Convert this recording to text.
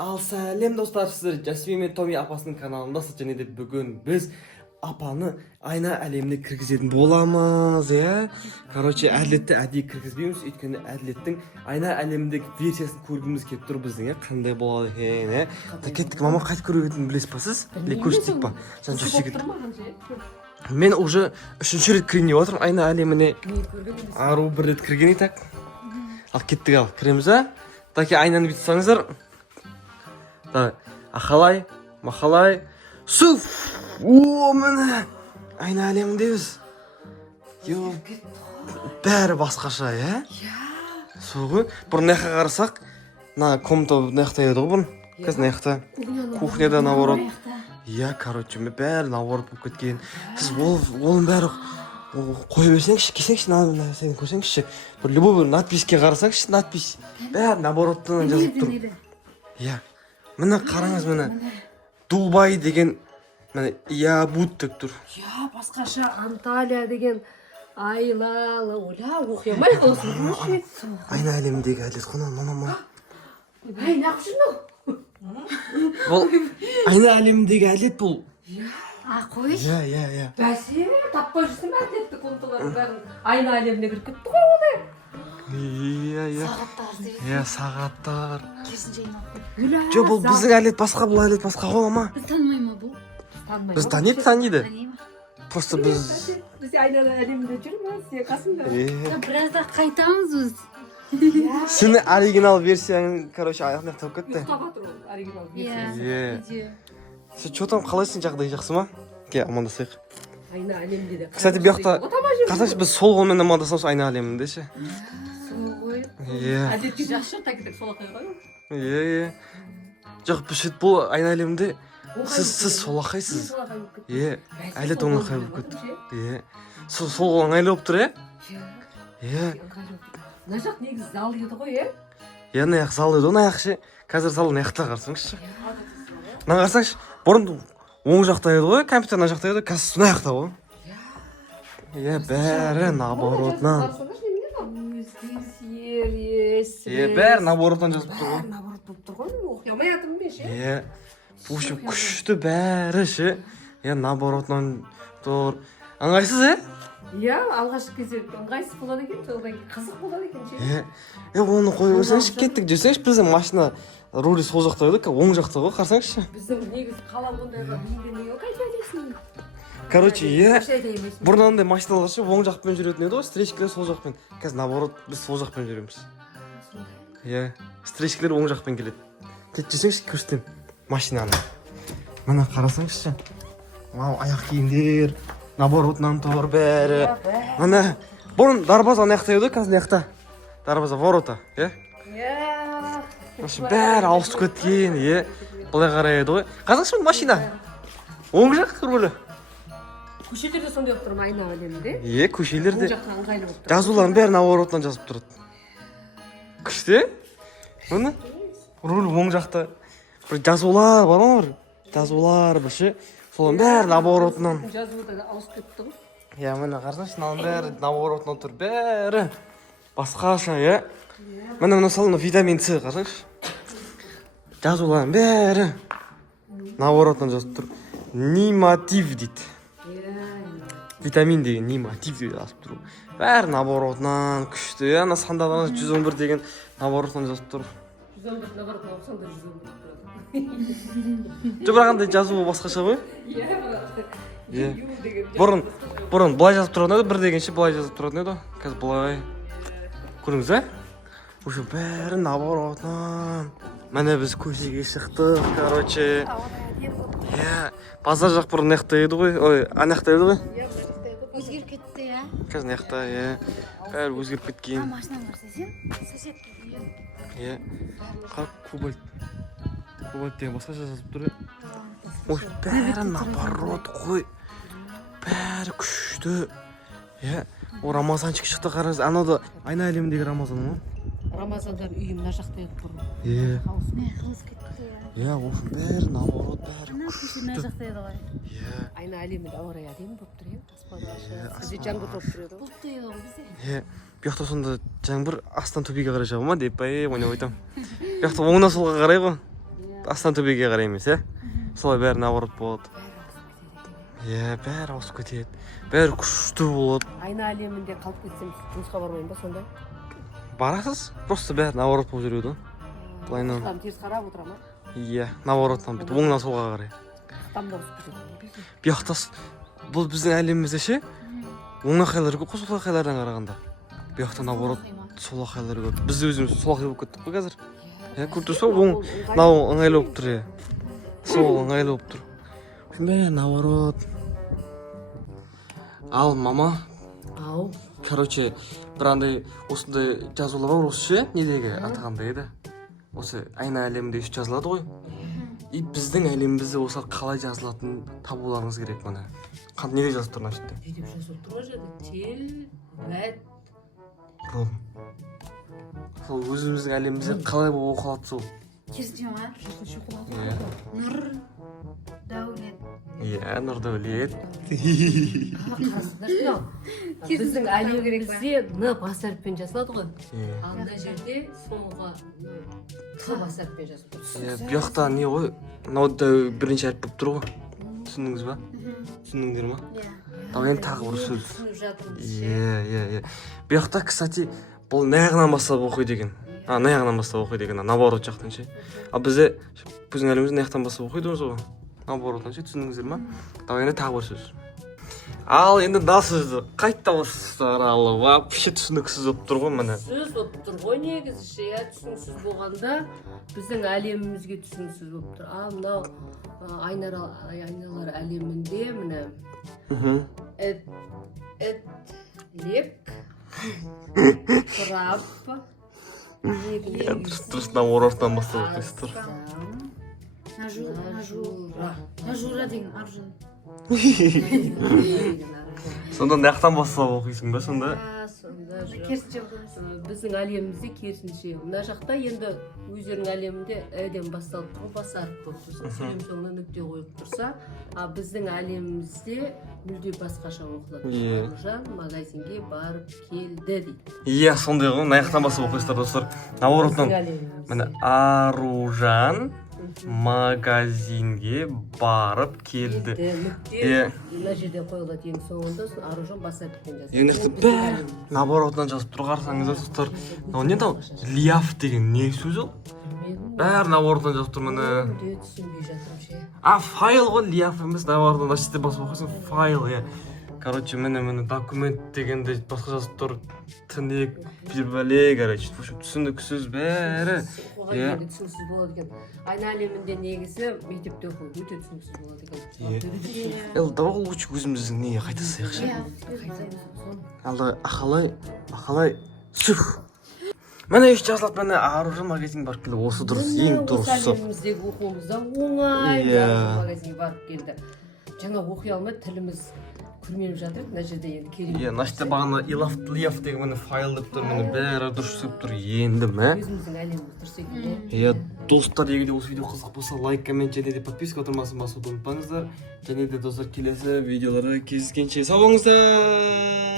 Ал сәлем достар, сіздер Жасмин мен Томи апасының каналындасыз, және де бүгін біз апаны айна әлеміне кіргізетін боламыз, Короче, әділетті әдейі кіргізбейміз, өйткені әділеттің айна әлеміндегі версиясын көргіміз келіп тұр біздің, қандай болады екен, кеттік, мама қайтып көретінін білесіз ба сіз? Көрсетейік па? Мен уже үшінші рет кірген деп отырмын айна әлеміне. Ару бір рет кірген едік. Ал кеттік, ал кіреміз, таки айнаны бүйтіп тұрсаңыздар. Ақалай, мақалай, суф! О, міне! Айна әлеміндеміз. Бәрі басқаша, Соғы, бұрын наяққа қарасақ, комната наяқта еді ғой бұрын. Қазір наяқта. Кухняда наоборот. Короче, бәрі наоборот болып кеткен. Сіз олың бәрі қойып берсеңізші, кесеңізші, сені көрсеңізші. Бір любой бір надписке қарасаңызшы, надпис. Бәрі наобороттан жазып тұр. Міне қараңыз, міне Дубай деген, міне Ябут деп тұр. Басқаша Анталия деген айлалы, оқиямай қалсын. Айна әлеміндегі әділет қона, мама. Ай, нақ жүрмі? Бұл айна әлеміндегі әділет бұл. Қой? Бәсе, таппай жүрсің бәрі әділетті комнаталардың бәрін айна әлеміне кіріп кетті ғой олай. Сағаттар. Керісінше айналып. Жо, бұл біздің әлет басқа, бұл әлет басқа ғой, мама. Біз танымай ма бұл? Біз таниды. Просто біз... Біз айна әлемінде жүрміз, сен қасында. Біразда қайтамыз біз. Сені оригинал версияң, короче, аяқын ақтап кетті. Ұқтаға тұр ол оригинал версияң. Сен что там, қалайсың, жағдай жақсы ма? Ке, амандасайық. Айна әлемінде де. Кстати, бұяқта, қарсаңшы, біз сол қолмен амандасамыз айна әлемінде ше. Әдетке жақшы тәкетік солақай ғой? Жоқ, бұл айна әлемінде сіз солақайсыз. Әлет оңақай болып кетті. Сол қол аңайлы болып тұр, Мына жақ негізі зал еді ғой, Наяқ зал еді, наяқ ше. Қазір зал наяқта қарсаңызшы. Мына қарсаңшы, бұрын оң жақта еді ғой, компьютер мына жақта еді, қазір наяқта ғой. Бәрі наоборотнан. Бәрі наоборотнан жазып тұр ғой. Наоборот болып тұр ғой, оқиямай атым бе ше? Бұл күшті бәрі ше. Наоборотнан тұр. Аңғайсыз, алғашқы кезде ыңғайсыз болады екен, содан кейін қызық болады екен ше. Оны қойып өрсеңші, кеттік жүрсеңші, біздің машина рөлі сол жақта еді, оң жақта ғой, қарсаңшы. Біздің негізі қалам ондайға бейінген неге қайта айтасың? Короче, бұрынандай машиналар ше, оң жақпен жүретін еді ғой, стречкілер сол жақпен. Қазір наоборот, біз сол жақпен жүреміз. Стречкілер оң жақпен келеді. Кет жүрсеңші, көрсетем машинаны. Мына қарасаңшы. Аяқ киімдер, наоборотнан тұр бәрі. Мына, бұрын дарбаза аяқта еді, қазір аяқта. Дарбаза ворота, бәрі ауысып кеткен, Бұлай қарай еді ғой. Қазір машина. Оң жақ рөлі. Көшелерде сондай болып тұрмын айна әлемінде. Көшелерде. Оң жақтан ыңғайлы болып тұр. Жазуларын бәрін наоборотнан жазып тұрады. Күшті? Мұны? Рөл оң жақта. Бір жазулар бар ма? Жазулар бір ше. Солың бәрі наоборотнан. Жазуы да ауысып кетті ғой. Міне қарсаңшы, мынаның бәрі наоборотнан тұр. Бәрі басқаша, Міне салына витамин С қарсаңшы. Жазуларын бәрі наоборотнан жазып тұр. Нематив дейді. Витамин деген нематив дейді жазып тұр. Бәрі наоборотнан күшті, сандалаңыз 111 деген наоборотнан жазып тұр. 111 наоборотнан оқысаң да 111 тұрады. Бірағандай жазуы басқаша ғой? Бұрын бұлай жазып тұратын еді, бір дегенше бұлай жазып тұратын еді. Қазір бұлай. Көріңіз, Уже бәрі наоборотнан. Мәне біз көшеге шықтық, короче. Базар жақ бұрын наяқта еді ғой, анаяқта еді ғой. Өзгеріп кетті, Қазір наяқта, бәрі өзгеріп кеткен. Машинам бар сесен, соседке үйен. Кобальт. Кобальт деген басқа жазып тұр, бәрі наоборот қой. Бәрі күшті. Рамазанчик шықты, қараңыз, анау айна әлеміндегі Рамазан ғой. Рамазандар үйі мына жақта еді бұрын. Қыз кетті, бәрі наоборот, бәрі күшті. Мына жақта еді ғой. Айна әлемінде ауа райы әдемі болып тұр, аспан ашық. Бізде жаңбыр болып тұр еді ғой. Бұлтты еді ғой бізде. Бұяқта сонда жаңбыр астан төбеге қарай жауы ма деп ойнап айтам. Бұяқта оңынан солға қарай ғой. астан төбеге қарай емес, солай бәрі наоборот болады. Бәрі ауысып кетеді, бәрі күшті болады. Айна әлемінде қалып кетсем жұмысқа бармайын ба сонда? Барасыз, просто бәрі наоборот болып жүреді. Былайынан. Там теріс қарап отыра ма? Наобороттан бүйтіп оңнан солға қарай. Там да ауысып кетеді. Бұяқта бұл біздің әлемімізде ше, оңнақайлар көп қой солақайлардан қарағанда. Бұяқта наоборот солақайлар көп. Біз өзіміз солақай болып кеттік қой қазір. Көрдіңіз ба, мынау ыңғайлы болып тұр. Сол ыңғайлы болып тұр. Наоборот. Ал мама. Ау. Короче, бір андай осындай жазулар бар осы ше, недегі атағанда еді. Осы айна әлемінде үш жазылады ғой. И біздің әлемімізде осылар қалай жазылатынын табуларыңыз керек мұны. Неде жазып тұр значит? Не деп жазылып тұр ғой жерде? Тел, Ром. Сол өзіміздің әлемімізде қалай болып оқылады сол? Керісінше ма? Нұр дәулет. Нұрдәулет. Нұрдәулет. Біздің әлемімізде Н бас әріппен жазылады ғой. Ал мына жерде соңғы Т бас әріппен жазылып тұр. Бұяқта не ғой? Мынау бірінші әріп болып тұр ғой. Түсіндіңіз ба? Түсіндіңдер ма? Ал енді тағы бір сөз. Бұяқта, кстати, бұл наяғынан бастап оқиды екен. Наяғынан бастап оқиды екен, наоборот жақтан ше. Ал біздің әлемімізде наяқтан бастап оқиды ғой. Наобороттан ше, түсіндіңіздер ма? Енді тағы бір сөз. Ал енді да сөзді қайтта осыралы, вообще түсініксіз болып тұр ғой міне. Сөз болып тұр ғой негізі ше, түсініксіз болғанда біздің әлемімізге түсініксіз болып тұр. Ал мынау айналар әлемінде міне лек, тұрап, Дұрыс наобороттан бастап оқисыздар. Нажура деген аржын. Сонда наяқтан бастап оқисың ба сонда? Керісінше біздің әлемімізде керісінше. Мына жақта енді өздерінің әлемінде әден басталып тұр, бас әріп болып тұрса, сөйлем соңына нүкте қойып тұрса, біздің әлемімізде мүлде басқаша оқылады. Аружан магазинге барып келді дейді. Сондай ғой, наяқтан бастап оқисыздар достар. Наобороттан. Міне Аружан магазинге барып келді. Мына жерде қойылады ең соңында Аружан бас әріппен жазылады. Енді бәрі наобороттан жазып тұр, қарасаңыздар достар. Не тау? Лияф деген не сөз ол? Бәрі наобороттан жазып тұр міне. Түсінбей жатырмын ше. Файл ғой, лияф емес, наобороттан значит басып оқисың, файл. Короче, міне документ дегенде басқа жазып тұр. Тінек, бір бәле, короче, түсініксіз бәрі. Түсініксіз болады екен. Айна әлемінде негізі мектепте оқу өте түсініксіз болады екен. Давай лучше өзіміздің неге қайта саяқшы. Алда ақалай, сүф. Міне еш жазылады, міне Аружан магазинге барып келді. Осы дұрыс, ең дұрысы. Осы әлеміміздегі оқуымызда оңай Аружан магазинге барып келді. Жаңа оқи алмай тіліміз күрменіп жатыр, мына жерде енді керемет. Значит, бағана лияф деген міне файл деп тұр, міне бәрі дұрыс сөп тұр. Енді өзіміздің әлеміміз дұрыс екен. Достар, егер де осы видео қызық болса, лайк, коммент және де подписка отырмасын басуды ұмытпаңыздар. Және де достар, келесі видеоларға кездескенше сау болыңыздар.